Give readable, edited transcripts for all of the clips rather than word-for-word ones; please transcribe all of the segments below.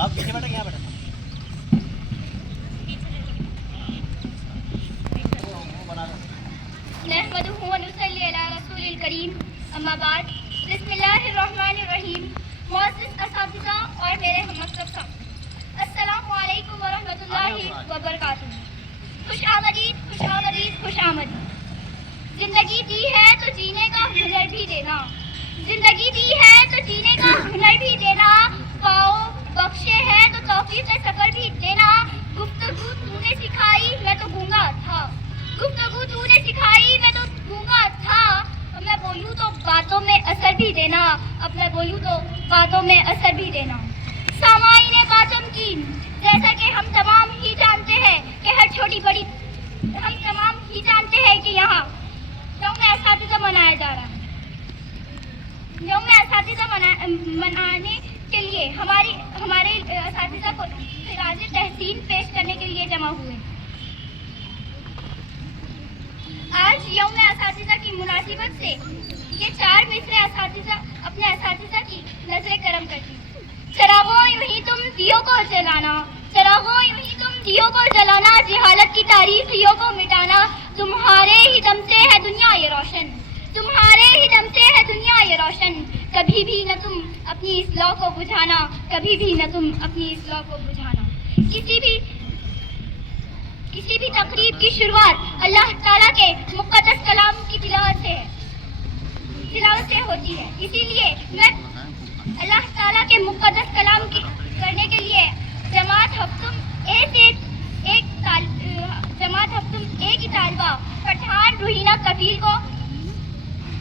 आप पीछे बैठे यहाँ बैठे नहमदुहु व नुसल्ली अला रसूलिल करीम अम्मा बाद बिस्मिल्लाहिर्रहमानिर्रहीम मुअज़्ज़िज़ असातिज़ा और मेरे हममकतब साहब अस्सलामु अलैकुम व रहमतुल्लाहि व बरकातुहू। खुशामदीद। जिंदगी दी है तो जीने का हुनर भी देना, जिंदगी दी है तो जीने का हुनर भी देना, पाओ बख्शे है तो तौफीक सफर भी देना। गुफ्तगू तूने सिखाई मैं तो गूंगा था, गुफ्तगू तूने सिखाई मैं तो गूंगा था। अब मैं बोलूँ तो बातों में असर भी देना, अब मैं बोलूँ तो बातों में असर भी देना। सामाईने बातमकीन, जैसा कि हम तमाम ही जानते हैं कि हर छोटी बड़ी हम तमाम ही जानते हैं कि यहाँ यौम असातिज़ा मनाया जा रहा है। यौम असातिज़ा मनाने के लिए हमारे असातिज़ा को खिराज तहसीन पेश करने के लिए जमा हुए। आज यौम असातिज़ा की मुनासिबत से ये 4 मिसरे असातिज़ा अपने असातिज़ा की नजर करम करती। चरागों यूं ही तुम दियों को जलाना, चरागों यूं ही तुम दियों को जलाना, जहालत की तारीखियों को मिटाना। तुम्हारे ही दम से है दुनिया ये रोशन, तुम्हारे ही दम से है दुनिया ये रोशन। कभी भी न तुम अपनी इस्लाह को बुझाना, कभी भी न तुम अपनी इस्लाह को बुझाना। किसी भी तकरीब की शुरुआत अल्लाह ताला के मुक़द्दस कलाम की तिलावत से होती है। इसीलिए मैं अल्लाह ताला के मुक़द्दस कलाम की करने के लिए जमात हफ्तुम एक ही तालबा पठान रूहीना कफील को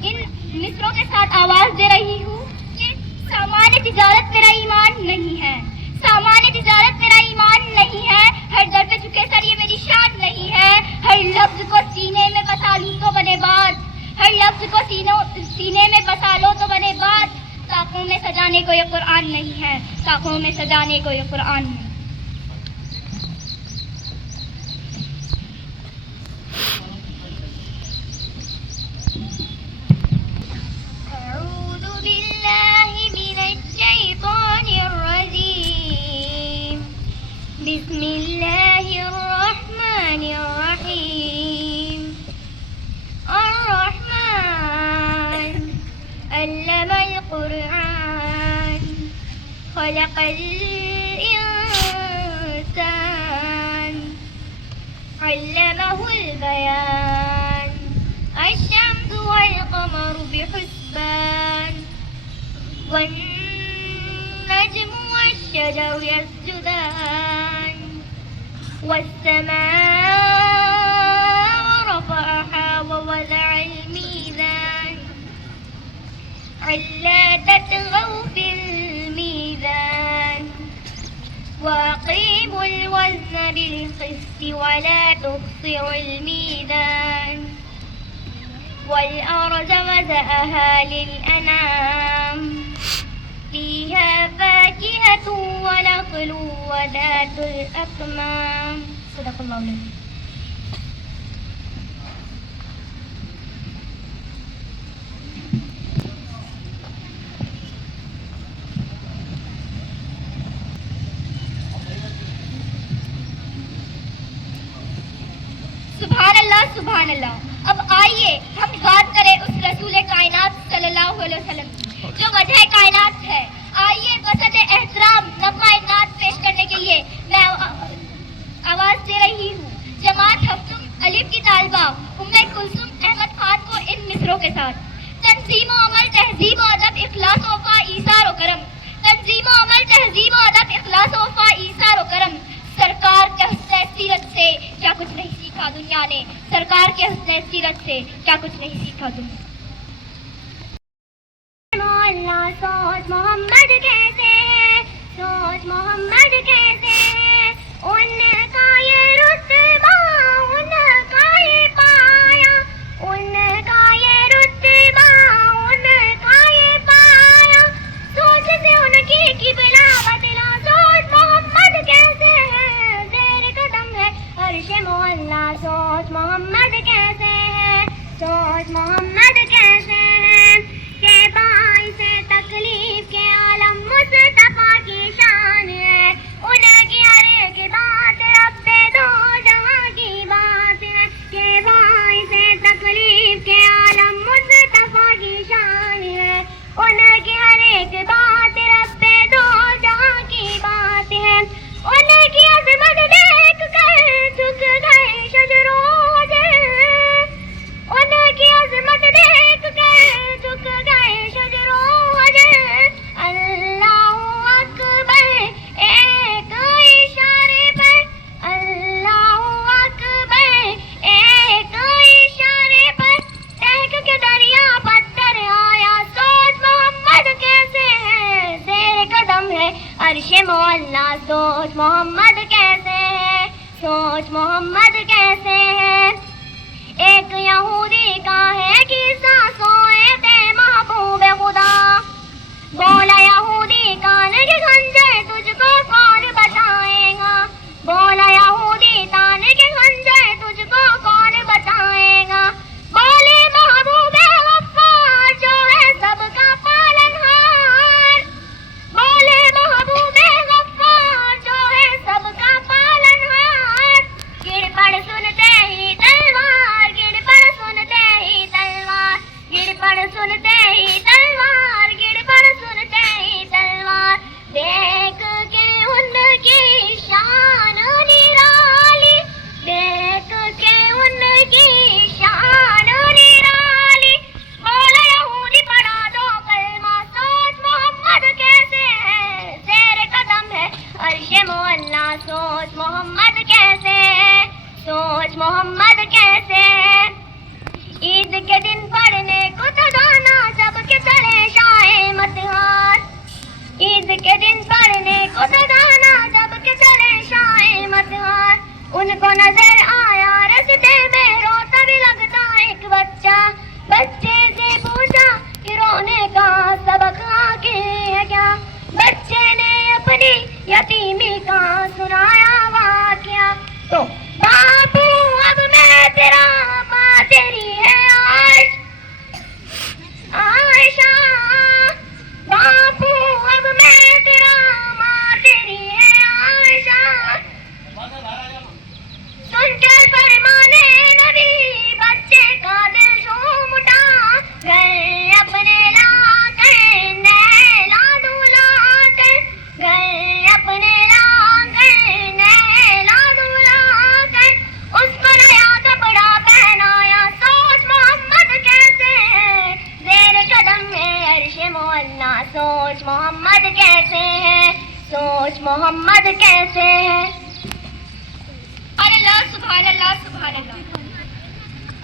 इन मिसरों के साथ आवाज दे रही हूँ कि सामान्य तिजारत मेरा ईमान नहीं है, सामान्य तिजारत मेरा ईमान नहीं है। हर दर पे झुके सर ये मेरी शान नहीं है। हर लफ्ज को सीने में बसा लूं तो बने बात, हर लफ्ज को सीने में बसा लो तो बने बात। ताकों में सजाने को ये कुरान नहीं है, ताकों में सजाने को ये कुरान नहीं। अऊज़ु बिल्लाहि मिनश शैतानिर रजीम। बिस्मिल्लाहिर रहमानिर रहीम। अर्रहमान अल्लमल कुरान खलक़ल इंसान अल्लमहुल बयान। अश्शम्सु वल क़मरु बिहुस्बान वन्नज्मु वश्शजरु यस्जुदान वस्समाअ रफ़अहा ववज़अल मीज़ान अल्ला ततग़ौ फ़िल मीज़ान वअक़ीमुल वज़्न बिल-क़िस्ति वला तुख़्सिरुल मीज़ान वल-अर्ज़ वज़अहा लिल-अनाम फ़ीहा फ़ाकिहतुन वनख़्लुन वज़ातुल अक़माम। सदक़ल्लाहुल अज़ीम। सुभान अल्लाह। अब आइए हम बात करें उस रसूल कायनात सल्लल्लाहु अलैहि वसल्लम जो वजह कायनात है। आइए बसत एहतराम नग़्मा नात पेश करने के लिए मैं आवाज दे रही हूँ जमात हफ्तुम अलिफ की तालबा उम्मे कुलसुम अहमद खान को इन मिसरों के साथ। तंजीम अमल तहजीब अदब इखलास वफा ईसार व करम, तंजीम अमल तहजीब अदब इखलास वफा ईसार व करम। सरकार के हुस्न सीरत से क्या कुछ नहीं सीखा दुनिया ने, सरकार के हुस्न सीरत से क्या कुछ नहीं सीखा दुनिया। सोच मोहम्मद कैसे है, सोच मोहम्मद कैसे है, उनका ये रुतबा उनका ये पाया, उनका ये रुतबा उनका ये पाया। सोच से उनकी किबला बदला, सोच मोहम्मद कैसे है, ज़ेर कदम है अर्श मोहल्ला। सोच मोहम्मद कैसे है, सोच मोहम्मद कैसे है, के बाइस तकलीफ के मोहल्ला सोच मोहम्मद कैसे है, सोच मोहम्मद कैसे है। एक यहूदी का है किस्सा सोए थे महबूब खुदा, बोला यहूदी कान के खंजर तुझको कौन बताएगा, बोला यहूदी तान के खंजर तुझको कौन बताएगा। बोले महबूब गफ्फार जो है सबका पालनहार, बोले महबूब गफ्फार जो है सबका पालनहार। गिरपड़ सुनते ही तलवार, गिरपड़ सुनते ही तलवार, गिरपड़ सुनते ही तलवार, गिरपड़ सुनते ही तलवार। देख के उनकी शान निराली, देख के उनकी शान निराली। बोला यहूदी पढ़ा दो कलमा, सोच मोहम्मद कैसे है, तेरे कदम है अर्शे मोहल्ला, सोच मोहम्मद कैसे है, सोच मोहम्मद कैसे है। ईद के दिन पढ़ने को तो जाना सबके चले शाहे मतहार, ईद के दिन पढ़ने को तो जाना सबके चले शाहे मतहार। उनको नजर आया रस्ते में रोता भी लगता एक बच्चा, बच्चे से पूछा कि रोने का सबक आगे है क्या, बच्चे ने अपनी यतीमी का सुनाया वाकया। तो बापू अब मैं तेरा, माँ तेरी है आयशा, बापू अब मैं तेरा, माँ तेरी है आयशा। सुनकर फरमाने नबी बच्चे का दिल झूम उठा, गए अपने लाकर नैला दुलाकर, गए अपने लाकर नैला दुलाकर। उसको नया कपड़ा पहनाया, सोच मोहम्मद कैसे है, तेरे कदम में अर्शे मोहल्ला, सोच मोहम्मद कैसे है, सोच मोहम्मद कैसे है। अल्लाह सुभान अल्लाह सुभान अल्लाह।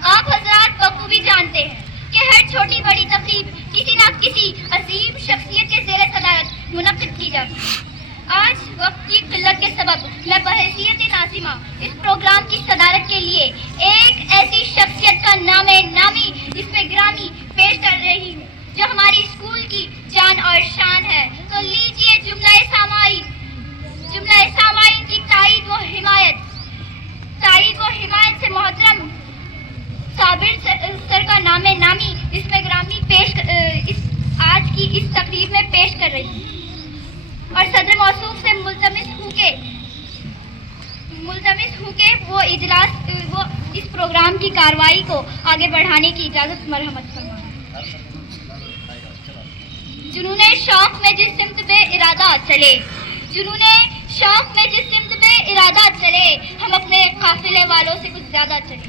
आप हजरात बखूबी जानते हैं कि हर छोटी बड़ी तकरीब किसी न किसी अजीम शख्सियत के ज़ेरे सदारत मुनक्किद की जाती है। आज वक्त की किल्लत के सबब मैं बहैसियत नाज़िमा इस प्रोग्राम की सदारत के लिए एक ऐसी शख्सियत का नामे नामी जिसमें ग्रामी पेश कर रही हूँ जो हमारी स्कूल की जान और शान है। तो लीजिए जुमला सामाईन की ताईद व हिमायत से मोहतरम साबिर सर का नामे नामी जिसमें ग्रामी आज की इस तकरीब में पेश कर रही हूँ और सदर मौसूफ से मुल्तमिस हूँ के वो इस प्रोग्राम की कार्रवाई को आगे बढ़ाने की इजाज़त मरहमत फरमाएं। जुनूने शौक में जिस सिमत पे इरादा चले, जुनूने शौक में जिस सिमत पे इरादा चले, हम अपने काफिले वालों से कुछ ज्यादा चले।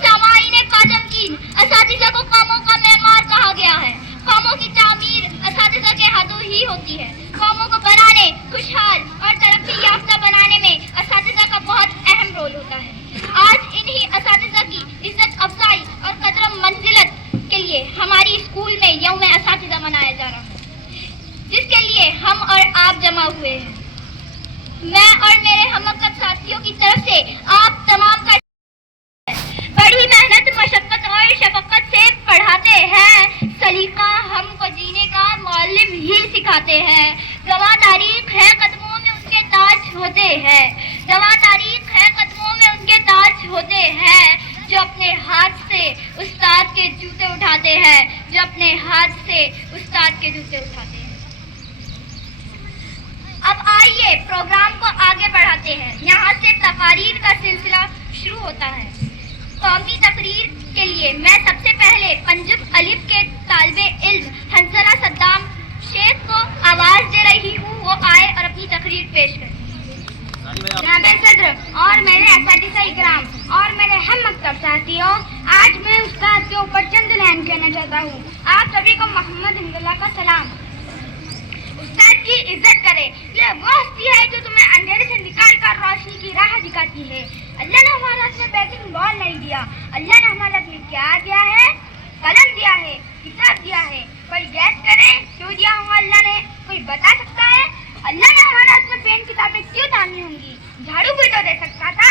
सामाईने काजमकीन असातिज़ा को कौमों का मेमार कहा गया है। कौमों की तामीर असातिज़ा के हाथों ही होती है। कौमों को बनाने, खुशहाल और तरक्की याफ्ता बनाने में असातिज़ा का बहुत अहम रोल होता है। आज इन्हीं असातिज़ा की इज्जत अफजाई और कदर मंजिलत के लिए हमारी स्कूल में यौम असातिज़ा मनाया जा रहा है, जिसके लिए हम और आप जमा हुए हैं। मैं और मेरे हमवक्त साथियों की तरफ से आप तमाम का बड़ी मेहनत, मशक्कत और शफकत से पढ़ाते हैं। सलीका हमको जीने का मौलिम ही सिखाते हैं। गवाह तारीख है कदमों में उनके ताज होते हैं, गवाह तारीख है कदमों में उनके ताज होते हैं, जो अपने हाथ से उस्ताद के जूते उठाते हैं, जो अपने हाथ से उस्ताद के जूते उठाते हैं। अब आइए प्रोग्राम को आगे बढ़ाते हैं। यहाँ से तकारीर का सिलसिला शुरू होता है। कौमी तकरीर के लिए मैं सबसे पहले पंजुब अलिफ के तालिबे इल्म हंसला सद्दाम शेख को आवाज़ दे रही हूँ, वो आए और अपनी तकरीर पेश करें। जनाब सदर और मेरे असातिज़ा इकराम और मेरे हम मकतब साथियों, आज मैं उस्ताद के ऊपर चंद लाइन कहना चाहता हूँ। आप सभी को मोहम्मद हिंदुल्लाह का सलाम। उस्ताद की इज्जत करे, ये वो हस्ती है जो तुम्हें अंधेरे से निकाल कर रोशनी की राह दिखाती है। अल्लाह ने हमारे हाथ में बैटिंग बॉल नहीं दिया, अल्लाह ने हमारे हाथ में क्या दिया है? कलम दिया है, किताब दिया है। कोई गैस करे क्यों दिया हुआ अल्लाह ने? कोई बता सकता है? अल्लाह ने हमारे हाथ में किताबें क्यों तानी होंगी? झाड़ू भी तो दे सकता था।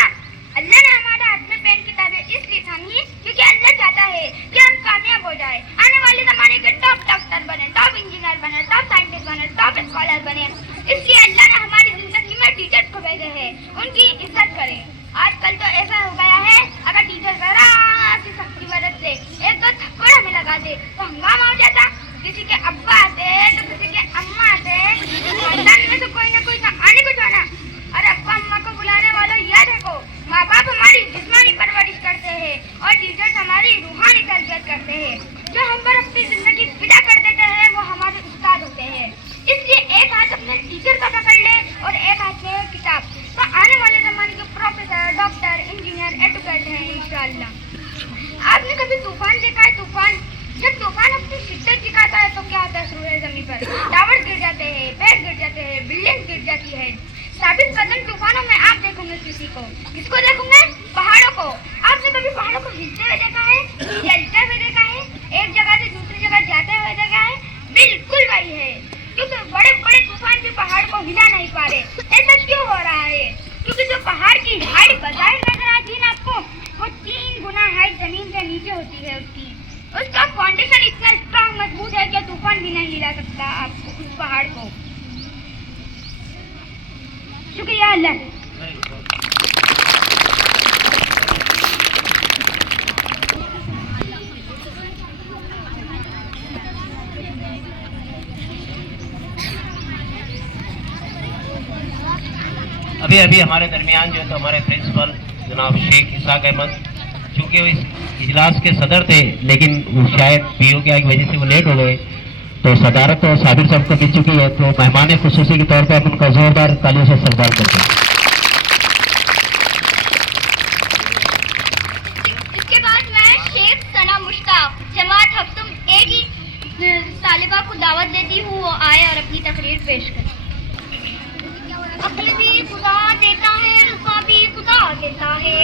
अल्लाह ने हमारे हाथ में पेन किताबें इसलिए थामी क्योंकि अल्लाह चाहता है कि हम कामयाब हो जाए, आने वाले जमाने के टॉप डॉक्टर बने, टॉप इंजीनियर बने, टॉप साइंटिस्ट बने, टॉप स्कॉलर बने। इसलिए अल्लाह ने हमारी जिंदगी में टीचर्स को भेजे हैं, उनकी इज्जत करें। आजकल तो ऐसा हो गया है, अगर टीचर जरा सी सख्ती मदद से एक दो थप्पड़ हमें लगा दे तो हंगामा हो जाता। किसी के अब्बा आते तो किसी के अम्मा आते, खानदान में तो कोई ना कोई आने को जाना। और अब्बा अम्मा को बुलाने वालों याद रखो, माँ बाप हमारी जिस्मानी परवरिश करते हैं और टीचर्स हमारी रूहानी तरबियत करते हैं। जो हम पर अपनी जिंदगी फिदा कर देते हैं वो हमारे उस्ताद होते हैं। इसलिए एक हाथ अपने टीचर का पकड़ ले और एक हाथ में किताब, तो आने वाले जमाने के प्रोफेसर, डॉक्टर, इंजीनियर, एडवोकेट हैं इंशाअल्लाह। आपने कभी तूफान देखा है? तूफान, जब तूफान अपनी शिद्दत दिखाता है तो क्या होता है? सूरज जमीन पर टावर गिर जाते हैं, पेड़ गिर जाते हैं, बिल्डिंग गिर जाती है। साबित कदम तूफानों में आप देखोगे किसको देखोगे? पहाड़ों को। आपने कभी पहाड़ों को हिलते हुए देखा है? जलते हुए देखा है? एक जगह से दूसरी जगह जाते हुए देखा है? बिल्कुल वही है, क्योंकि बड़े बड़े तूफान भी पहाड़ को हिला नहीं पा रहे। ऐसा क्यों हो रहा है? क्योंकि जो पहाड़ की हाइट बाहर नजर आती है ना आपको, वो 3 गुना हाइट जमीन के नीचे होती है। उसका फाउंडेशन इतना स्ट्रांग मजबूत है कि तूफान भी नहीं हिला सकता आपको उस पहाड़ को। शुक्रिया अल्लाह। अभी अभी हमारे दरमियान जो है तो हमारे प्रिंसिपल जनाब शेख इसाक अहमद, चूँकि वो इस इजलास के सदर थे लेकिन वो शायद पीओ की वजह से वो लेट हो गए, तो सदारत तो साबिर साहब को मिल चुकी है, तो मेहमान खुसूसी के तौर पर उनका जोरदार तालियों से इस्तकबाल करते हैं। इसके बाद मैं शेख सना मुश्ताक जमात हफ्तुम ए की तालिबा को दावत देती हूँ, वो आए और अपनी तकरीर पेश करें। अक्ल भी खुदा देता है, रुतबा भी खुदा देता है।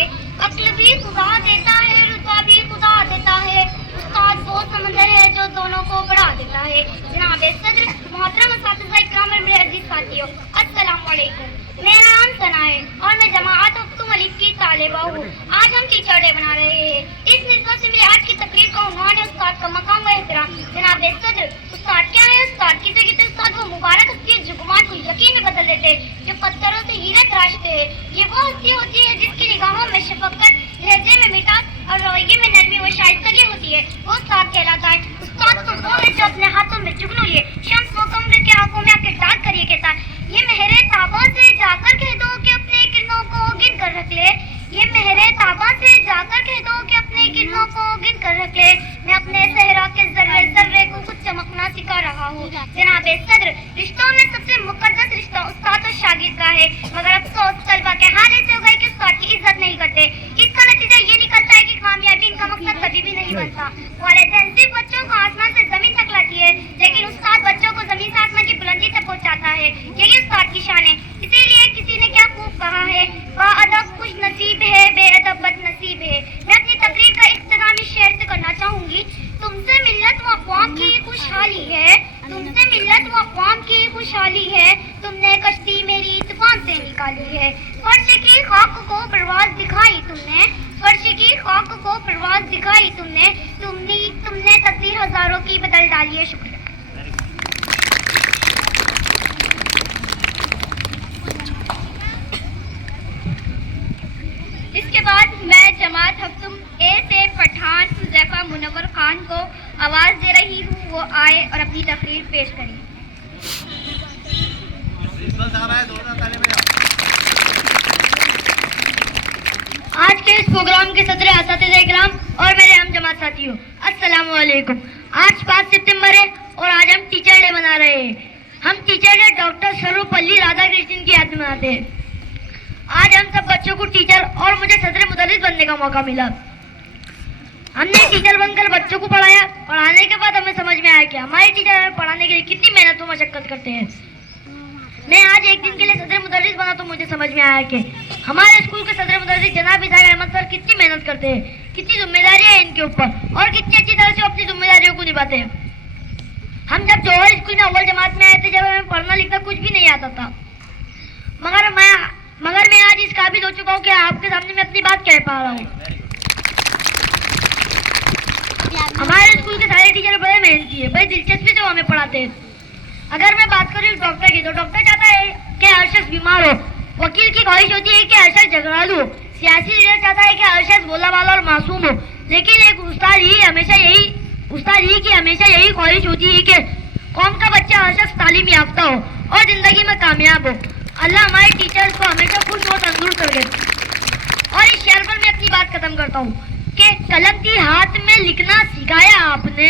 अक्ल भी खुदा देता है, रुतबा भी खुदा देता है। उस्ताद वो समंदर है जो दोनों को बढ़ा देता है। जनाब सदर, मोहतरम असातिज़ा इकराम, मेरे अजीज साथियों, अस्सलाम वालेकुम। मेरा नाम सना है और मैं जमात हफ्तुम अलिफ की तालिबा हूँ। आज हम टीचर डे मना रहे हैं। इस निस्बत से मेरी आज की तकरीर का उन्वान है उस्ताद का मकाम व एहतराम। जनाब सदर, उस्ताद क्या है? उस्ताद किसे कहते हैं? उस्ताद वो मुबारक हस्ती है जो गुमान को यकीन में बदल देते हैं, जो पत्थरों से हीरे तराशते हैं। ये वो हस्ती होती है जिसकी निगाहों में शफकत, लहजे में मिठास और रवैये में नरमी व शाइस्तगी होती है, वो उस्ताद कहलाता है। उस्ताद तो वो है जो अपने हाथों में जुगनू लिए शम्स व कमर के आंखों में आके डाक कर ये कहता है, ये मेहरे ताबा से जाकर कह दो कि अपने किरणों को गिन कर रख ले। ये मेहरे ताबा से जाकर कह दो कि अपने किरणों को गिन कर रख ले। मैं अपने सहरा के जर्रे जर्रे को कुछ चमकना सिखा रहा हूँ। जनाब सदर, रिश्तों में सबसे मुकद्दस रिश्ता उस्ताद और शागिर्द का है, मगर अफसोस तलबा के हाल ऐसे हो गए कि उस्ताद की इज्जत नहीं करते। इसका नतीजा ये निकलता है कि कामयाबी इनका मकसद कभी भी नहीं बनता। वालिदैन सिर्फ बच्चों को आसमान से जमीन तक लाती है, लेकिन उस्ताद बच्चों को जमीन से आसमान की बुलंदी तक पहुँचाता है। यही उस्ताद की शान है। इसीलिए किसी ने क्या खूब कहा है, बाअदब खुश नसीब है, बेअदब बदनसीब है। मैं अपनी तकरीर का इख्तितामी शेर से करना चाहूंगी। तुमसे मिल्लत व अक़वाम की खुशहाली है, तुमसे मिल्लत व अक़वाम की खुशहाली है, तुमने कश्ती मेरी तूफान से निकाली है। फर्श की खाक को परवाज दिखाई तुमने, फर्श की खाक को परवाज दिखाई तुमने, तुमने तकदीर हजारों की बदल डाली है। शुक्रिया। इसके बाद मैं जमात हफ्तुम ए से पठान हुज़ैफा मुनव्वर खान को आवाज़ दे रही हूँ, वो आए और अपनी तकरीर पेश करें। आज के इस प्रोग्राम के सदर असातिज़ा इकराम और मेरे हम जमात साथियों, अस्सलाम वालेकुम। आज 5 सितंबर है और आज हम टीचर डे मना रहे हैं। हम teacher day doctor Sarvepalli Radhakrishnan की याद में मनाते हैं। आज हम सब बच्चों को टीचर और मुझे सदर मुदर्रिस बनने का मौका मिला। हमने टीचर बनकर बच्चों को पढ़ाया। पढ़ाने के बाद हमें समझ में आया कि हमारे टीचर हमें पढ़ाने के लिए कितनी मेहनत व मशक्कत करते हैं। मैं आज एक दिन के लिए सदर मुदर्रिस बना तो मुझे समझ में आया कि हमारे स्कूल के सदर मुदर्रिस जनाब इसाक अहमद सर कितनी मेहनत करते हैं, कितनी जिम्मेदारियां हैं इनके ऊपर और कितनी अच्छी तरह से अपनी जिम्मेदारियों को निभाते हैं। हम जब जौहर स्कूल में अव्वल जमात में आए थे, जब हमें पढ़ना लिखना कुछ भी नहीं आता था। मगर मैं आज इस काबिल हो चुका हूँ कि आपके सामने मैं अपनी बात कह पा रहा हूँ। हमारे स्कूल के सारे टीचर बड़े मेहनती है, बड़ी दिलचस्पी से हमें पढ़ाते हैं। अगर मैं बात करूँ डॉक्टर की, तो डॉक्टर चाहता है कि हर शख्स बीमार हो, वकील की ख्वाहिश होती है कि हर शख्स झगड़ालू हो, सियासी लीडर चाहता है कि हर शख्स भोला भाला और मासूम हो, लेकिन एक उस्ताद की हमेशा यही ख्वाहिश होती है कि कौम का बच्चा हर शख्स तालीम याफ्ता हो और जिंदगी में कामयाब हो। अल्लाह हमारे टीचर्स को हमेशा खुश और तंदुरुस्त रखे। और इस शेर पर मैं अपनी बात खत्म करता हूँ कि कलम की हाथ में लिखना सिखाया आपने,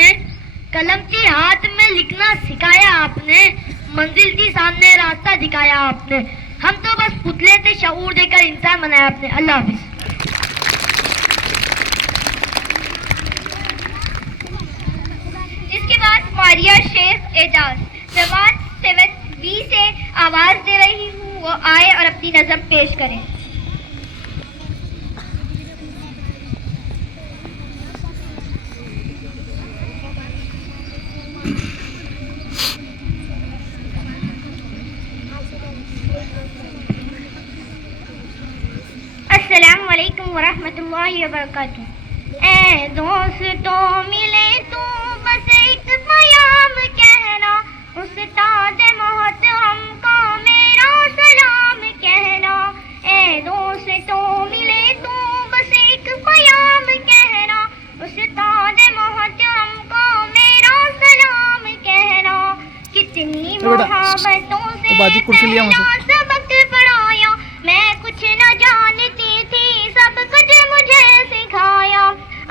कलम की हाथ में लिखना सिखाया आपने, मंजिल थी सामने रास्ता दिखाया आपने, हम तो बस पुतले थे शऊर देकर इंसान बनाया आपने। अल्लाह हाफिज। इसके बाद मारिया शेख एजाज जमात 7B से आवाज दे रही हूँ, वो आए और अपनी नज़म पेश करें। अस्सलामु अलैकुम वरहमतुल्लाहि वबरकातुहू। ऐ दोस्तों मिले तो बस एक पयाम कहना, उस्ताद मोहतरम को मेरा सलाम कहना। ऐ दोस्तों मिले तो बस एक पयाम कहना, उस्ताद मोहतरम को मेरा सलाम कहना। कितनी मोहब्बतों से पहला सबक पढ़ाया, मैं कुछ न जानती थी सब कुछ मुझे सिखाया।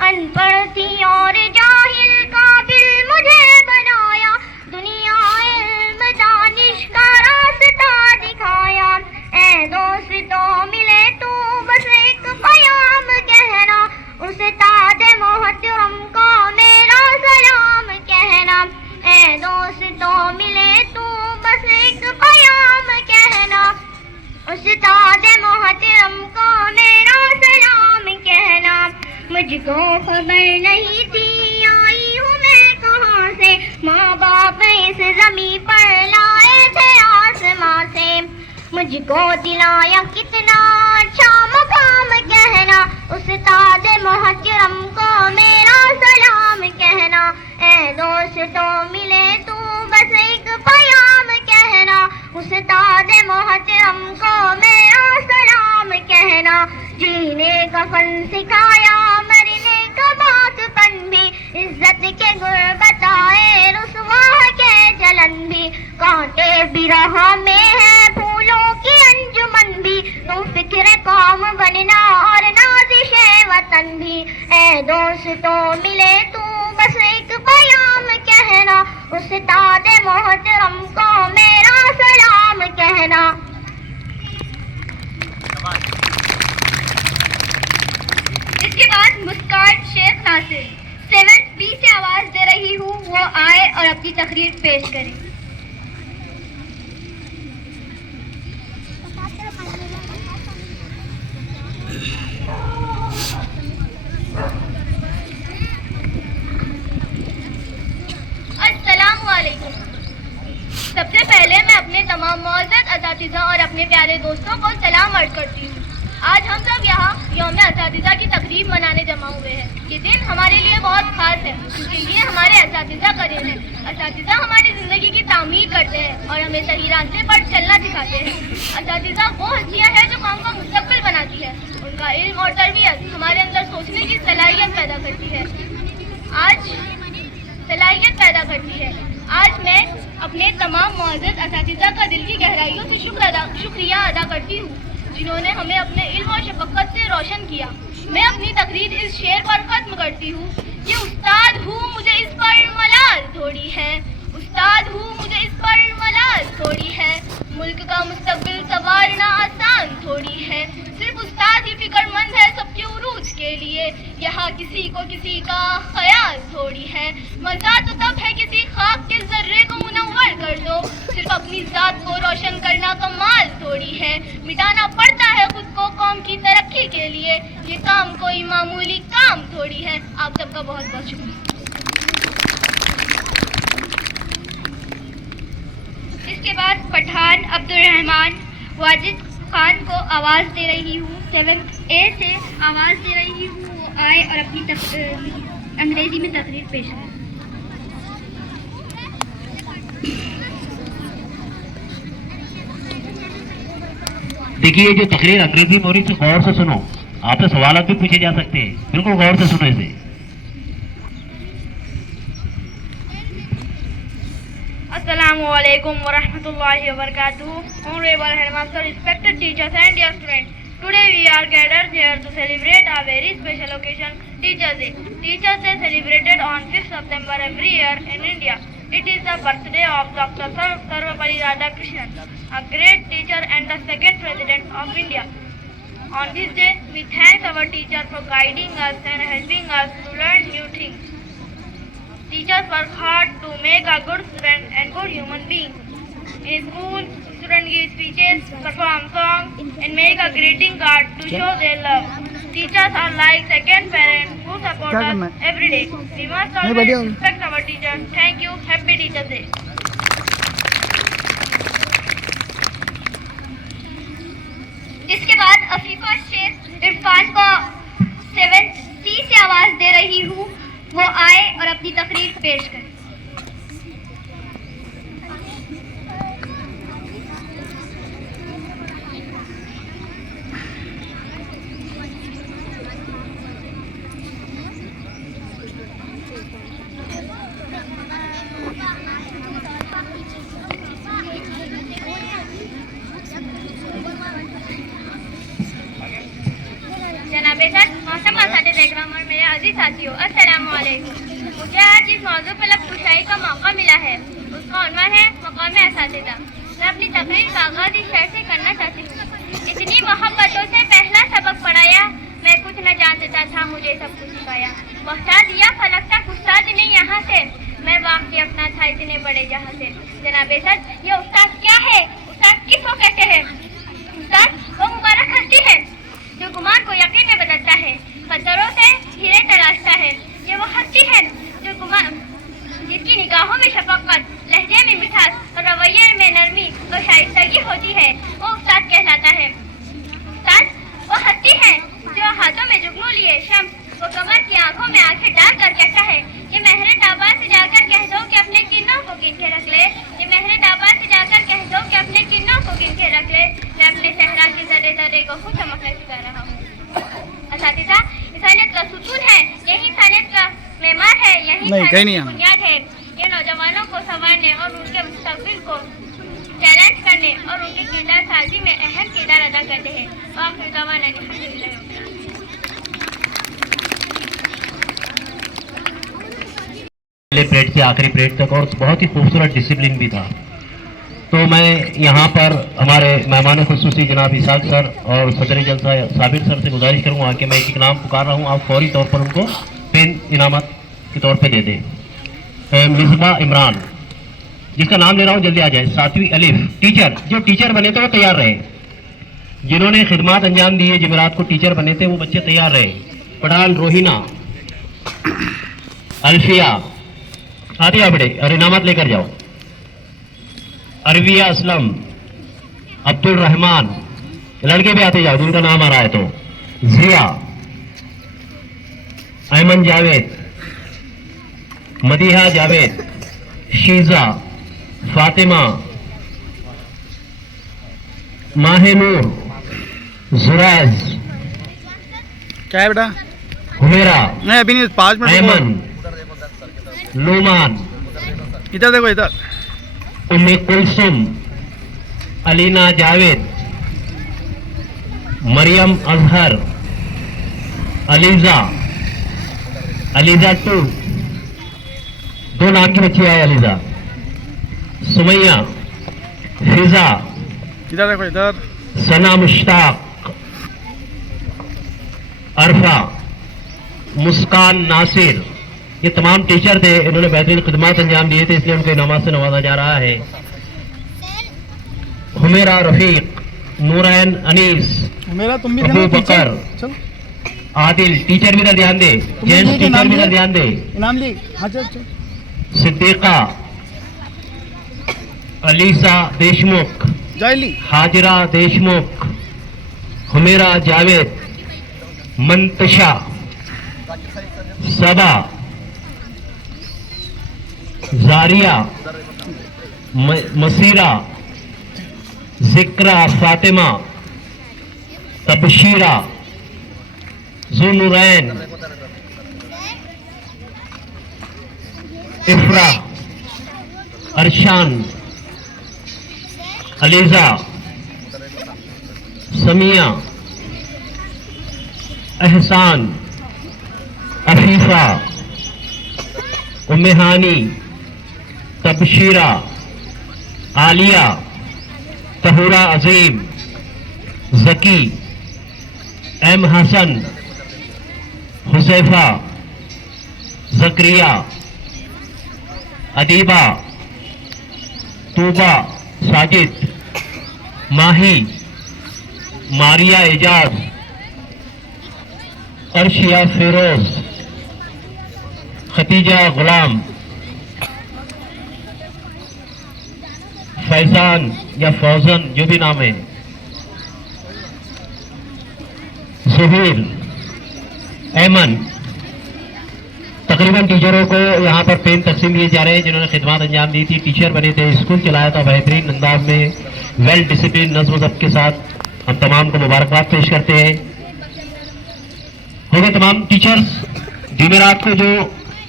अनपढ़ थी और जाहिल काबिल मुझे बनाया, दुनिया इल्म दानिश का रास्ता दिखाया। ऐ दोस्तों मिले तो बस एक पयाम कहना, उस्ताद मोहतरम को मेरा सलाम कहना। ऐ दोस्तों मिले तो बस एक पयाम कहना, उस्ताद मोहतरम को मेरा सलाम कहना। मुझको खबर नहीं थी आई हूँ मैं कहाँ से, माँ बाप इस ज़मीं पर लाए थे आसमां से। मुझको दिलाया कितना अच्छा मकाम कहना, उस्ताद मोहतरम को मेरा सलाम कहना। ऐ दोस्तों मिले तो बस एक पयाम कहना, उस्ताद मोहतरम को मेरा सलाम कहना। जीने का फन सिखाया मरने का बातपन भी, इज्जत के गुर बताए रुसवा के जलन भी। कांटे भी रहा में है फूलों की अंजुमन भी, तुम फिक्र कौम बनना और नाज़िशे वतन भी। ऐ दोस्तों मिले तो बस एक पयाम कहना, उस्ताद मोहतरम को मेरा सलाम कहना। इसके बाद मुस्कान शेख नासिर 7B से आवाज दे रही हूँ, वो आए और अपनी तकरीर पेश करें। अस्सलामु अलैकुम। सबसे पहले मैं अपने तमाम मौजूद असातिज़ा और अपने प्यारे दोस्तों को सलाम अर्ज करती हूँ। आज हम सब यहाँ यौम असातिज़ा की तकरीब मनाने जमा हुए हैं। ये दिन हमारे लिए बहुत खास है, क्योंकि ये हमारे असातिज़ा का दिन है। असातिज़ा हमारी ज़िंदगी की तामीर करते हैं और हमें सही रास्ते पर चलना सिखाते हैं। असातिज़ा वो हस्तियाँ हैं जो कौम का मुस्तक़बिल बनाती है। उनका इल्म और तरबियत हमारे अंदर सोचने की सलाहियत पैदा करती है। आज मैं अपने तमाम मौजूद असातिज़ा का दिल की गहराइयों से शुक्रिया अदा करती हूँ, जिन्होंने हमें अपने इल्म और शफ़क़त से रोशन किया। मैं अपनी तकरीर इस शेर पर ख़त्म करती हूँ कि उस्ताद हूँ मुझे इस पर मलाल थोड़ी है, उस्ताद हूँ मुझे इस पर मलाल थोड़ी है। मुल्क का मुस्तक़बिल संवारना आसान थोड़ी है, सिर्फ उस्ताद ही फिक्रमंद है सबके उरूज के लिए। यहाँ किसी को किसी का ख्याल थोड़ी है, मज़ा तो तब है किसी खाक के ज़र्रे को मुनव्वर कर दो। सिर्फ अपनी ज़ात को रोशन करना कमाल थोड़ी है, मिटाना पड़ता है खुद को कौम की तरक्की के लिए। ये काम कोई मामूली काम थोड़ी है। आप सबका बहुत बहुत शुक्रिया। इसके बाद पठान अब्दुल रहमान वाजिद खान को आवाज़ दे रही हूँ। 7A से आवाज़ दे रही हूँ, वो आए और अपनी अंग्रेजी में तकरीर पेश करें। देखिए, जो तकरीर अंग्रेजी में हो रही है गौर से सुनो, आपसे सवाल भी पूछे जा सकते हैं, बिल्कुल गौर से सुनो इसे। Assalamualaikum warahmatullahi wabarakatuh. Honorable Headmaster, respected teachers and dear students. Today we are gathered here to celebrate a very special occasion, Teachers Day. Teachers Day celebrated on 5th September every year in India. It is the birthday of Dr. Sarvapalli Radhakrishnan, a great teacher and the second president of India. On this day, we thank our teachers for guiding us and helping us to learn new things. Teachers work hard to make a good student and good human being. In school, students give speeches, perform songs, and make a greeting card to show their love. Teachers are like second parents who support us every day. We must always respect our teachers. Thank you. Happy Teachers Day. इसके बाद अफीफा शेख इरफान को 7C से आवाज़ दे रही हूँ, वो आए और अपनी तकरीर पेश करें। जनाबे सर, मौसम असातिज़ इकराम और मेरे अजीज साथियों, अस्सलामु अलैकुम। मुझे आज जिस मौजू पर लफ्ज़-कुशाई का मौका मिला है, उसका उन्वान है मक़ाम असातिज़ा। मैं अपनी तकरीर का आगाज़ इस शेर से करना चाहती हूँ। इतनी मोहब्बतों से पहला सबक पढ़ाया, मैं कुछ न जानता था, मुझे सब कुछ सिखाया। पहुँचा दिया फलक तक उस्ताद ने यहाँ से, मैं वाक़ई अपना था इतने बड़े जहाँ से। जनाबे सर, ये उस्ताद क्या है? उस्ताद किसको कहते हैं? उस्ताद वो मुबारक हस्ती है जो गुमान को यकीन में बदलता है, पत्थरों से हीरे तराशता है। ये वो हस्ती है जो गुमान, जिसकी निगाहों में शफकत, लहजे में मिठास और रवैये में नरमी और शाइस्तगी होती है, वो उस्ताद कहलाता है। उस्ताद वो हस्ती है जो हाथों में जुगनू लिए शम्स, वो कमर की आंखों में आंखें डालकर कहता है कि महरे ताबा से जाकर कह दो कि अपने किन्नों को गिन के रख ले। ये महरे ताबा से जाकर कह दो कि अपने किन्नों को गिन के रख ले। मैं अपने सहरा के जरे जरे को खुद चमकने सिखा रहा हूँ। असातिज़ा इंसानियत का सुकून है, यही इंसानियत का मेमार है, यही इंसानियत की बुनियाद है। ये नौजवानों को संवारने और उनके मुस्तकबिल को चैलेंज करने और उनके किरदार साजी में अहम किरदार अदा करते हैं। आखिर दवाना पहले पीरियड से आखिरी पीरियड तक, और बहुत ही खूबसूरत डिसिप्लिन भी था। तो मैं यहाँ पर हमारे मेहमान खुसूसी जनाब इसाक सर और सदर जलसा साबिर सर से गुजारिश करूँगा कि मैं एक नाम पुकार रहा हूँ, आप फौरी तौर पर उनको पेन इनामत के तौर पे दे दें। मिसबा इमरान, जिसका नाम ले रहा हूँ, जल्दी आ जाए। 7वीं अलिफ टीचर, जो टीचर बने थे वो तैयार रहे, जिन्होंने खिदमत अंजाम दी है, जमेरात को टीचर बने थे, वो बच्चे तैयार रहे। पठान रोहिना, अल्फिया, आते आओ बेटे और इनामत लेकर जाओ। अरविया असलम, अब्दुल रहमान, लड़के भी आते जाओ जिनका नाम आ रहा है। तो जिया, अहमद जावेद, मदीहा जावेद, शीजा, फातिमा, माहिनूर, जुरैज, क्या है बेटा? हुमेरा, नहीं अभी नहीं, 5 मिनट। ऐमन, लोमान, इधर देखो इधर। उम्मे कुलसुम, अलीना जावेद, मरियम अजहर, अलीजा, अलीजा 2, 2 नाम की बच्ची है अलीजा, सुमैया, फिजा, इधर देखो इधर। सना मुश्ताक, अरफा, मुस्कान नासिर, ये तमाम टीचर थे, इन्होंने बेहतरीन खिदमत अंजाम दिए थे, इसलिए उनको इनामत से नवाजा जा रहा है। हुमेरा रफीक, नूरैन अनीस, मेरा तुम भी अबू बकर, चल आदिल, टीचर भी इधर ध्यान दे, जेंट्स टीचर भी इधर ध्यान दे। इनाम ले। हाँ चल चल। सिद्दीका, अलीसा देशमुख, जयली हाजिरा देशमुख, हुमेरा जावेद, मंतशा, सबा, जारिया, मसीरा, जिक्रा फातिमा, तबशीरा, जुनूरैन, इफ्रा, अरशान, अलीजा, समिया, एहसान, अफीफा, उम्मेहानी, तबशीरा, आलिया, तहुरा अजीम, जकी, एम हसन, हुसैफा, जक्रिया, अदीबा, तूबा, साजिद, माही, मारिया एजाज, अर्शिया फिरोज, खतीजा गुलाम, फैजान या फौजन जो भी नाम है, सुहील, ऐमन। तकरीबन टीचरों को यहाँ पर पेन तकसीम किए जा रहे हैं जिन्होंने खिदमत अंजाम दी थी, टीचर बने थे, स्कूल चलाया था बेहतरीन अंदाज में, वेल डिसिप्लिन नज़्म ज़ब्त के साथ। हम तमाम को मुबारकबाद पेश करते हैं। हो गए तमाम टीचर्स जुमेरात को जो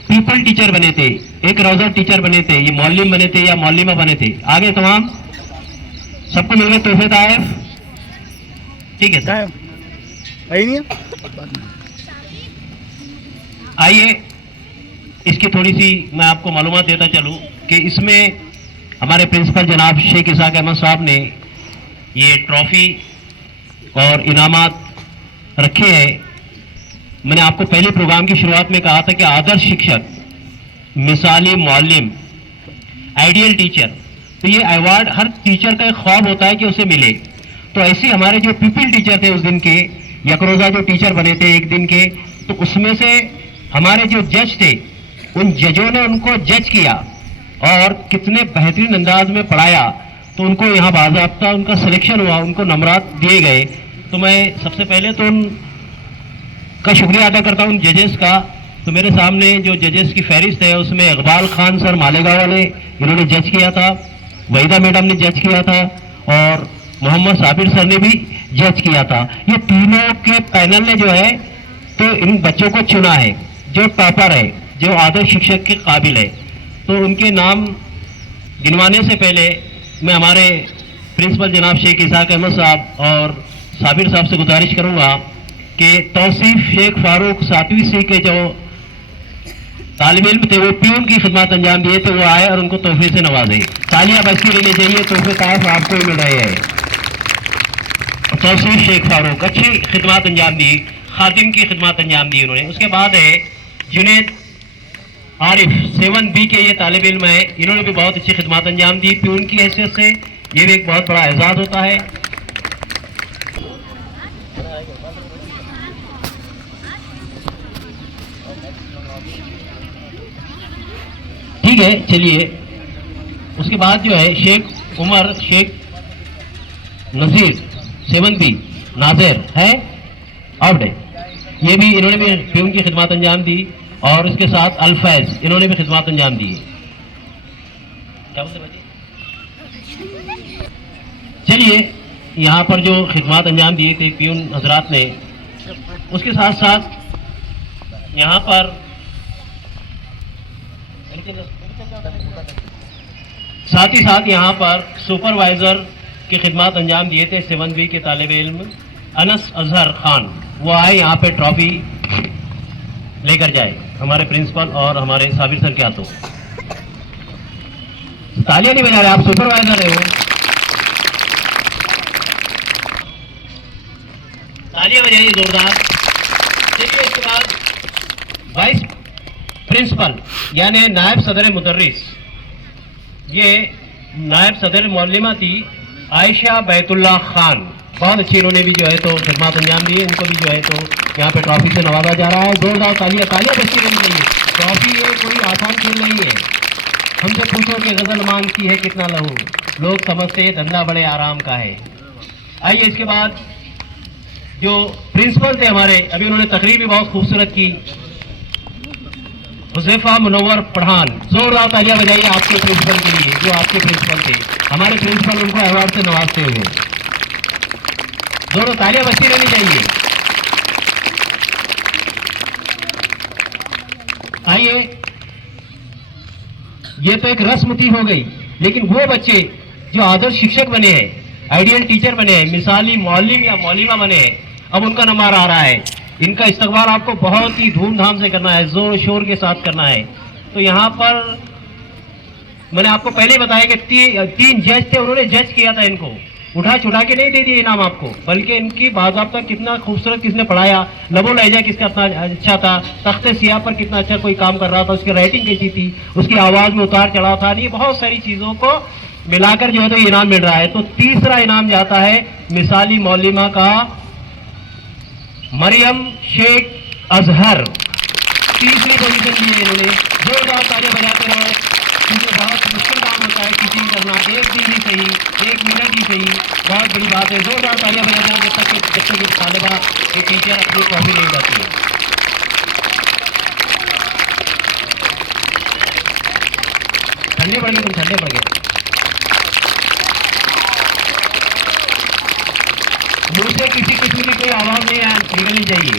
पीपल टीचर बने थे, एक रोज़ा टीचर बने थे, ये मौलिम बने थे या मौलिमा बने थे, आगे तमाम सबको मिल गए तोहफे तायफ। ठीक है सर, आई नहीं आइए इसकी थोड़ी सी मैं आपको मालूमात देता चलूं कि इसमें हमारे प्रिंसिपल जनाब शेख इसाक अहमद साहब ने ये ट्रॉफी और इनामात रखे हैं। मैंने आपको पहले प्रोग्राम की शुरुआत में कहा था कि आदर्श शिक्षक, मिसाली मौलिम, आइडियल टीचर, तो ये अवार्ड हर टीचर का एक ख्वाब होता है कि उसे मिले। तो ऐसे हमारे जो पीपल टीचर थे उस दिन के, यकरोज़ा जो टीचर बने थे एक दिन के, तो उसमें से हमारे जो जज थे उन जजों ने उनको जज किया और कितने बेहतरीन अंदाज में पढ़ाया, तो उनको यहाँ बाज़ाब्ता उनका सिलेक्शन हुआ, उनको नंबरात दिए गए। तो मैं सबसे पहले तो उनका शुक्रिया अदा करता हूँ उन जजेस का। तो मेरे सामने जो जजेस की फहरिस्त है उसमें इकबाल खान सर मालेगांव वाले, इन्होंने जज किया था, वहीदा मैडम ने जज किया था और मोहम्मद साबिर सर ने भी जज किया था। ये तीनों के पैनल ने जो है तो इन बच्चों को चुना है जो टॉपर है, जो आदर्श शिक्षक के काबिल है। तो उनके नाम गिनवाने से पहले मैं हमारे प्रिंसिपल जनाब शेख इसाक अहमद साहब और साबिर साहब से गुजारिश करूंगा कि तौसीफ शेख फारूक 7वीं सी के जो तालिब इल्म थे वो प्यून की खिदमत अंजाम दिए थे, वो आए और उनको तोहफे से नवाजे। तालियां बस्ती लेने चाहिए, तोहफे तायफ आपको ही मिल रहे हैं। तौसीफ शेख फारूक अच्छी खिदमत अंजाम दी, खादिम की खिदमत अंजाम दी उन्होंने। उसके बाद है जुनेद आरिफ 7B के ये तालिब इल्म है, इन्होंने भी बहुत अच्छी खिदमत अंजाम दी प्यून की हैसियत से, ये भी एक बहुत बड़ा एजाज होता है। ठीक है, चलिए उसके बाद जो है शेख उमर शेख नजीर 7B नाजिर है आउट है, ये भी इन्होंने भी प्यून की खिदमत अंजाम दी और इसके साथ अल्फैज इन्होंने भी खिदमत अंजाम दी। क्या बोलते बच्चे? चलिए यहाँ पर जो खिदमत अंजाम दिए थे प्यून हजरात ने, उसके साथ साथ यहाँ पर यहाँ पर सुपरवाइजर की खिदमत अंजाम दिए थे 7B के तालिब इल्म अनस अजहर खान, वो आए यहाँ पे ट्रॉफी लेकर जाए हमारे प्रिंसिपल और हमारे साबिर सर के हाथों। तालियां नहीं बजा रहे, आप सुपरवाइजर है वो, तालियां बजाइए जोरदार। चलिए इसके बाद वाइस प्रिंसिपल यानी नायब सदर मुदर्रिस, ये नायब सदर मौलिमा थी आयशा बैतुल्लाह खान, बहुत अच्छी इन्होंने भी जो है तो खिदमत अंजाम दी, इनको भी जो है तो यहाँ पे ट्रॉफी से नवाजा जा रहा है। जोरदार तालियां बच्ची नहीं चाहिए, ट्रॉफी ये कोई आसान खेल नहीं है। हमसे पूछो कि गजल मांगती है कितना लहू, लोग समझते हैं धंधा बड़े आराम का है। आइए इसके बाद जो प्रिंसिपल थे हमारे, अभी उन्होंने तकरीर भी बहुत खूबसूरत की, हुज़ैफा मुनव्वर पठान, जोरदार तालियां बजाइए आपके प्रिंसिपल के लिए, जो आपके प्रिंसिपल थे, हमारे प्रिंसिपल उनको अवार्ड से नवाजते हुए। दोनों तालियां बजती रहनी चाहिए। आइए, ये तो एक रस्म थी हो गई, लेकिन वो बच्चे जो आदर्श शिक्षक बने हैं, आइडियल टीचर बने हैं, मिसाली मौलिम या मौलिमा बने हैं, अब उनका नंबर आ रहा है। इनका इस्तकबाल आपको बहुत ही धूमधाम से करना है, जोर शोर के साथ करना है। तो यहाँ पर मैंने आपको पहले ही बताया कि तीन जज थे, उन्होंने जज किया था इनको, उठा छुटा के नहीं दे दिए इनाम आपको, बल्कि इनकी बाज़ाब्ता कितना खूबसूरत किसने पढ़ाया, लबो लहजा किसका इतना अच्छा था, तख्ते सियाह पर कितना अच्छा कोई काम कर रहा था, उसकी राइटिंग कैसी थी, उसकी आवाज़ में उतार चढ़ाव था, ये बहुत सारी चीज़ों को मिलाकर जो है तो इनाम मिल रहा है। तो तीसरा इनाम जाता है मिसाली मौलिमा का मरियम शेख अजहर, तीसरी पोजीशन ली है इन्होंने। जोरदार तालियां बजाते रहो, क्योंकि बहुत मुश्किल काम होता है टीचिंग करना, एक दिन ही सही, एक मिनट ही सही, बहुत बड़ी बात है। जोरदार तालियां बजाते रहो जब तक एक तालिबा एक टीचर अपनी ट्रॉफी ले जाती है। ठंडे पड़ गए, तुम ठंडे पड़ गए। मुंह से किसी किस्म की कोई आवाज नहीं निकलनी चाहिए।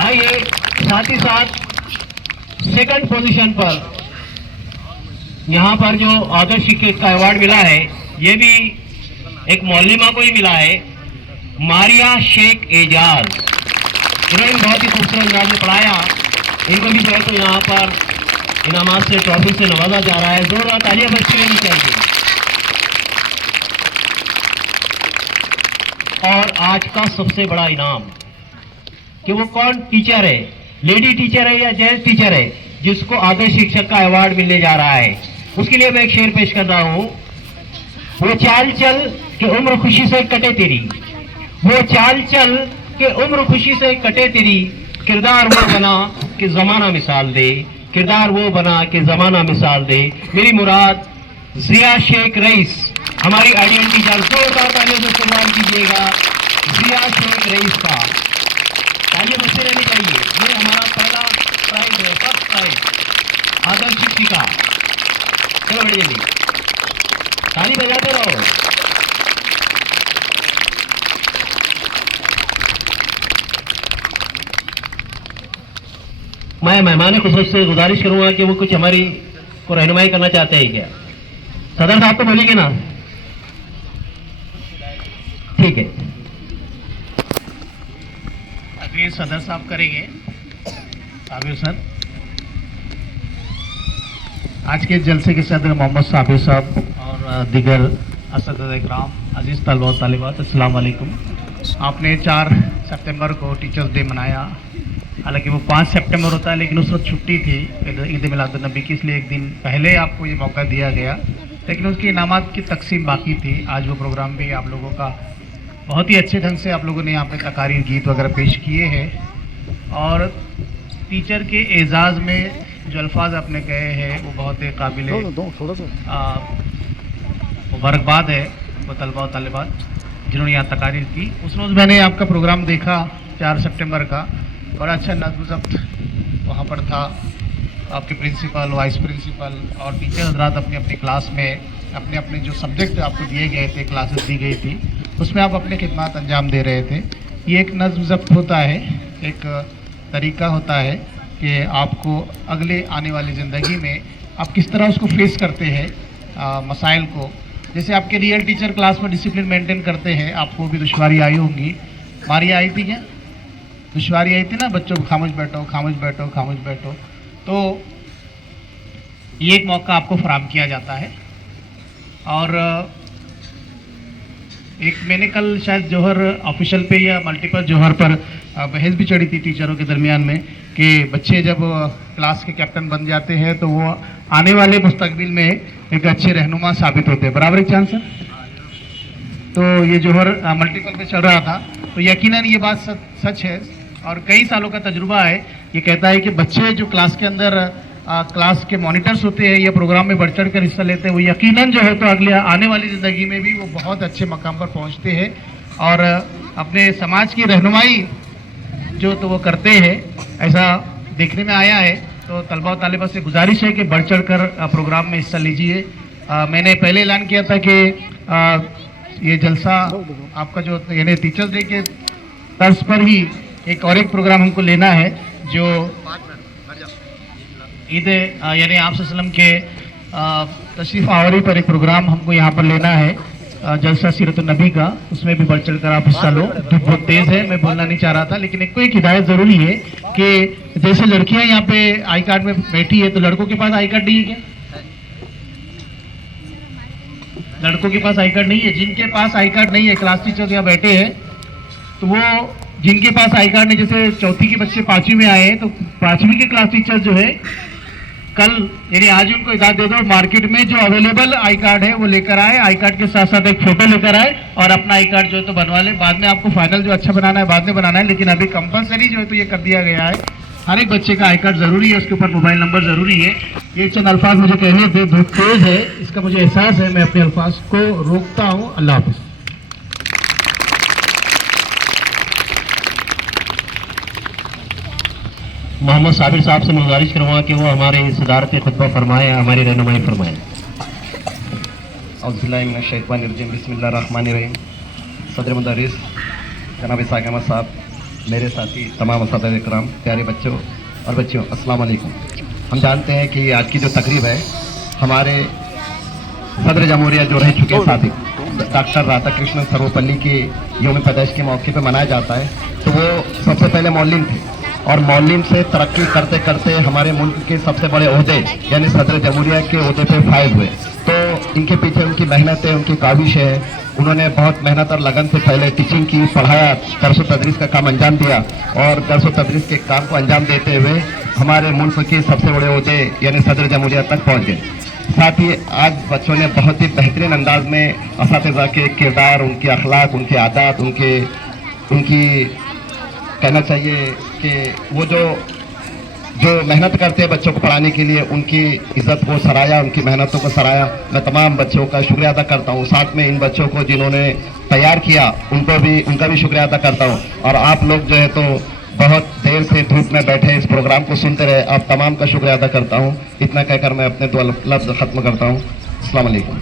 आइए, साथ ही साथ सेकंड पोजीशन पर यहाँ पर जो आदर्श शिक्षक का अवार्ड मिला है, ये भी एक मौलिमा को ही मिला है, मारिया शेख एजाज। इन्होंने भी बहुत ही खूबसूरत अंदाज में पढ़ाया, इनको भी जो है तो यहाँ पर इनामात से, ट्रॉफी से नवाजा जा रहा है। जोरदार तालियां बजती रहनी चाहिए। और आज का सबसे बड़ा इनाम कि वो कौन टीचर है, लेडी टीचर है या जेंट्स टीचर है, जिसको आदर्श शिक्षक का अवार्ड मिलने जा रहा है, उसके लिए मैं एक शेर पेश कर रहा हूं। वो चाल चल कि उम्र खुशी से कटे तेरी, वो चाल चल कि उम्र खुशी से कटे तेरी, किरदार वो बना कि जमाना मिसाल दे, किरदार वो बना कि जमाना मिसाल दे। मेरी मुराद जिया शेख रईस, हमारी आइडियल टीचर, जोरदार तालियों से इस्तेमाल कीजिएगा जिया शेख रईस का। तालियां बजती रहनी चाहिए। ये हमारा पहला प्राइज है, फर्स्ट प्राइज आदर्श शिक्षिका। चलो बड़ी जल्दी ताली बजाते रहो। मैं मेहमान खुसूस से गुजारिश करूंगा कि वो कुछ हमारी को रहनुमाई करना चाहते हैं क्या? सदर साहब तो बोलेंगे ना? ठीक है, अभी सदर साहब करेंगे। साबिर सर, आज के जलसे के सदर मोहम्मद साबिर साहब और दिगर असद-ए-इकराम, अजीज़ तलबा और तालिबात, अस्सलाम वालेकुम। आपने 4 सितंबर को टीचर्स डे मनाया, हालांकि वो 5 सितंबर होता है, लेकिन उस वक्त छुट्टी थी ईद मिलादुन्नबी की, इसलिए एक दिन पहले आपको ये मौका दिया गया, लेकिन उसकी इनामात की तकसीम बाकी थी। आज वो प्रोग्राम भी आप लोगों का बहुत ही अच्छे ढंग से आप लोगों ने यहाँ पे तकारीर, गीत वगैरह पेश किए हैं, और टीचर के एजाज़ में जो अल्फाज आपने कहे हैं वो बहुत ही काबिल मुबारकबाद है वो तलबा और तालिबात जिन्होंने यहाँ तकारीर की। उस रोज़ मैंने आपका प्रोग्राम देखा 4 सितंबर का, बड़ा अच्छा नज़्म ज़ब्त वहाँ पर था। आपके प्रिंसिपल, वाइस प्रिंसिपल और टीचर हजरात अपनी अपनी क्लास में अपने अपने जो सब्जेक्ट आपको दिए गए थे, क्लासेस दी गई थी, उसमें आप अपने खिदमत अंजाम दे रहे थे। ये एक नज़्म ज़ब्त होता है, एक तरीका होता है कि आपको अगले आने वाली ज़िंदगी में आप किस तरह उसको फेस करते हैं मसाइल को। जैसे आपके रियल टीचर क्लास में डिसिप्लिन मेंटेन करते हैं, आपको भी दुश्वारी आई होंगी। मारिया आई थी क्या? दुश्वारी आई थी ना, बच्चों को खामोश बैठो, खामोश बैठो, खामोश बैठो। तो ये एक मौका आपको फराहम किया जाता है। और एक मैंने कल शायद जौहर ऑफिशियल पे या मल्टीपल जौहर पर बहस भी चढ़ी थी टीचरों के दरमियान में कि बच्चे जब क्लास के कैप्टन बन जाते हैं तो वो आने वाले मुस्तकबिल में एक अच्छे रहनुमा साबित होते हैं। बराबर एक चांस है। तो ये जौहर मल्टीपल पे चल रहा था, तो यकीनन ये बात सच है और कई सालों का तजुर्बा है। ये कहता है कि बच्चे जो क्लास के अंदर क्लास के मॉनिटर्स होते हैं, ये प्रोग्राम में बढ़ चढ़ कर हिस्सा लेते हैं, वो यकीनन जो है तो अगले आने वाली ज़िंदगी में भी वो बहुत अच्छे मकाम पर पहुंचते हैं और अपने समाज की रहनुमाई जो तो वो करते हैं, ऐसा देखने में आया है। तो तलबा और तालिबा से गुजारिश है कि बढ़ चढ़ कर प्रोग्राम में हिस्सा लीजिए। मैंने पहले ऐलान किया था कि ये जलसा आपका जो यानी टीचर्स डे के तर्ज पर ही एक प्रोग्राम हमको लेना है जो ईद यानी आप सल्लम के तशरीफ़ आवरी पर एक प्रोग्राम हमको यहाँ पर लेना है, जलसा सीरत नबी का। उसमें भी बढ़ चढ़ कर आप हिस्सा लो। धूप बहुत तेज़ है, मैं बोलना नहीं चाह रहा था, लेकिन एक हिदायत ज़रूरी है कि जैसे लड़कियाँ यहाँ पे आई कार्ड में बैठी है, तो लड़कों के पास आई कार्ड नहीं है क्या? लड़कों के पास आई कार्ड नहीं है। जिनके पास आई कार्ड नहीं है, क्लास टीचर यहाँ बैठे हैं, तो वो जिनके पास आई कार्ड नहीं, जैसे चौथी के बच्चे 5वीं में आए हैं, तो 5वीं के क्लास टीचर जो है कल यानी आज उनको इजाज़त दे दो, मार्केट में जो अवेलेबल आई कार्ड है वो लेकर आए, आई कार्ड के साथ साथ एक फोटो लेकर आए और अपना आई कार्ड जो है तो बनवा ले। बाद में आपको फाइनल जो अच्छा बनाना है बाद में बनाना है, लेकिन अभी कंपलसरी जो है तो ये कर दिया गया है, हर एक बच्चे का आई कार्ड ज़रूरी है, उसके ऊपर मोबाइल नंबर ज़रूरी है। ये चंद अल्फाज मुझे कहने थे, धूप तेज़ है, इसका मुझे एहसास है, मैं अपने अल्फाज को रोकता हूँ। अल्लाह हाफ़िज़। मोहम्मद साबिर साहब से गुजारिश करूँगा कि वो हमारे सदारत खुतबा फरमाएँ, हमारी रहनुमाई फरमाएँ। औज़ुबिल्लाहिमिनश्शैतानिर्रजीम, बिस्मिल्लाहिर्रहमानिर्रहीम। सदर मुदर्रिस जनाब इसाक अहमद साहब, मेरे साथी तमाम असातिज़ा इकराम, प्यारे बच्चों और बच्चियों, अस्सलाम वालेकुम। हम जानते हैं कि आज की जो तकरीब है हमारे सदर जमहूरिया जो रह चुके साथी डॉक्टर राधाकृष्णन सर्वपल्ली के यौम पैदाइश के मौके पर मनाया जाता है, तो वो सबसे पहले मौलिम थे और मौलिम से तरक्की करते करते हमारे मुल्क के सबसे बड़े ओहदे यानी सदर जमहूरिया के ओहदे पे फायज हुए। तो इनके पीछे उनकी मेहनत है, उनकी काविश है, उन्होंने बहुत मेहनत और लगन से पहले टीचिंग की, पढ़ाया, दर्स व तदरीस का काम अंजाम दिया और दर्स व तदरीस के काम को अंजाम देते हुए हमारे मुल्क के सबसे बड़े ओहदे यानी सदर जमहूरिया तक पहुँच गए। साथ ही आज बच्चों ने बहुत ही बेहतरीन अंदाज में असातिज़ा के किरदार, उनके अखलाक, उनके आदात, उनकी कहना चाहिए कि वो जो मेहनत करते हैं बच्चों को पढ़ाने के लिए, उनकी इज्जत को सराहा, उनकी मेहनतों को सराहा। मैं तमाम बच्चों का शुक्रिया अदा करता हूँ, साथ में इन बच्चों को जिन्होंने तैयार किया उनका भी शुक्रिया अदा करता हूँ। और आप लोग जो है तो बहुत देर से धूप में बैठे इस प्रोग्राम को सुनते रहे, आप तमाम का शुक्रिया अदा करता हूँ। इतना कहकर मैं अपने 2 लफ्ज़ ख़त्म करता हूँ। अस्सलाम वालेकुम।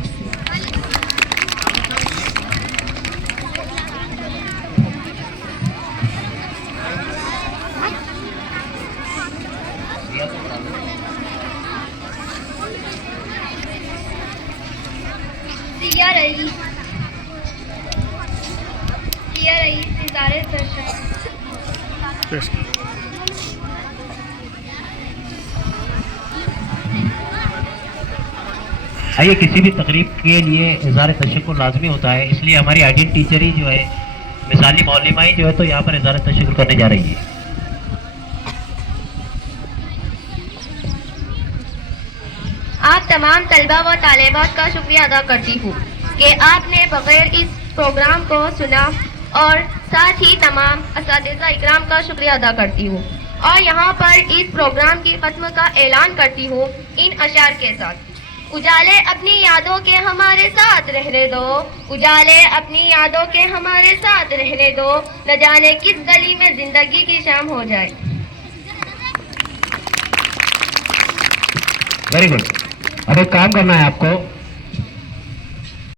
आइए, किसी भी तकरीब के लिए इज़हार तशक्कुर लाजमी होता है, इसलिए हमारी आइडेंट टीचर ही जो है मिसाली मौलिमाई जो है तो यहाँ पर इज़हार तशक्कुर करने जा रही है। आप तमाम तलबा व तालिबात का शुक्रिया अदा करती हूँ कि आपने बगैर इस प्रोग्राम को सुना और साथ ही तमाम असातिज़ा इकराम का शुक्रिया अदा करती हूँ और यहाँ पर इस प्रोग्राम की खत्म का ऐलान करती हूँ इन अशार के साथ। उजाले अपनी यादों के हमारे साथ रहने दो, उजाले अपनी यादों के हमारे साथ रहने दो, न जाने किस गली में जिंदगी की शाम हो जाए। Very good. अब एक काम करना है आपको,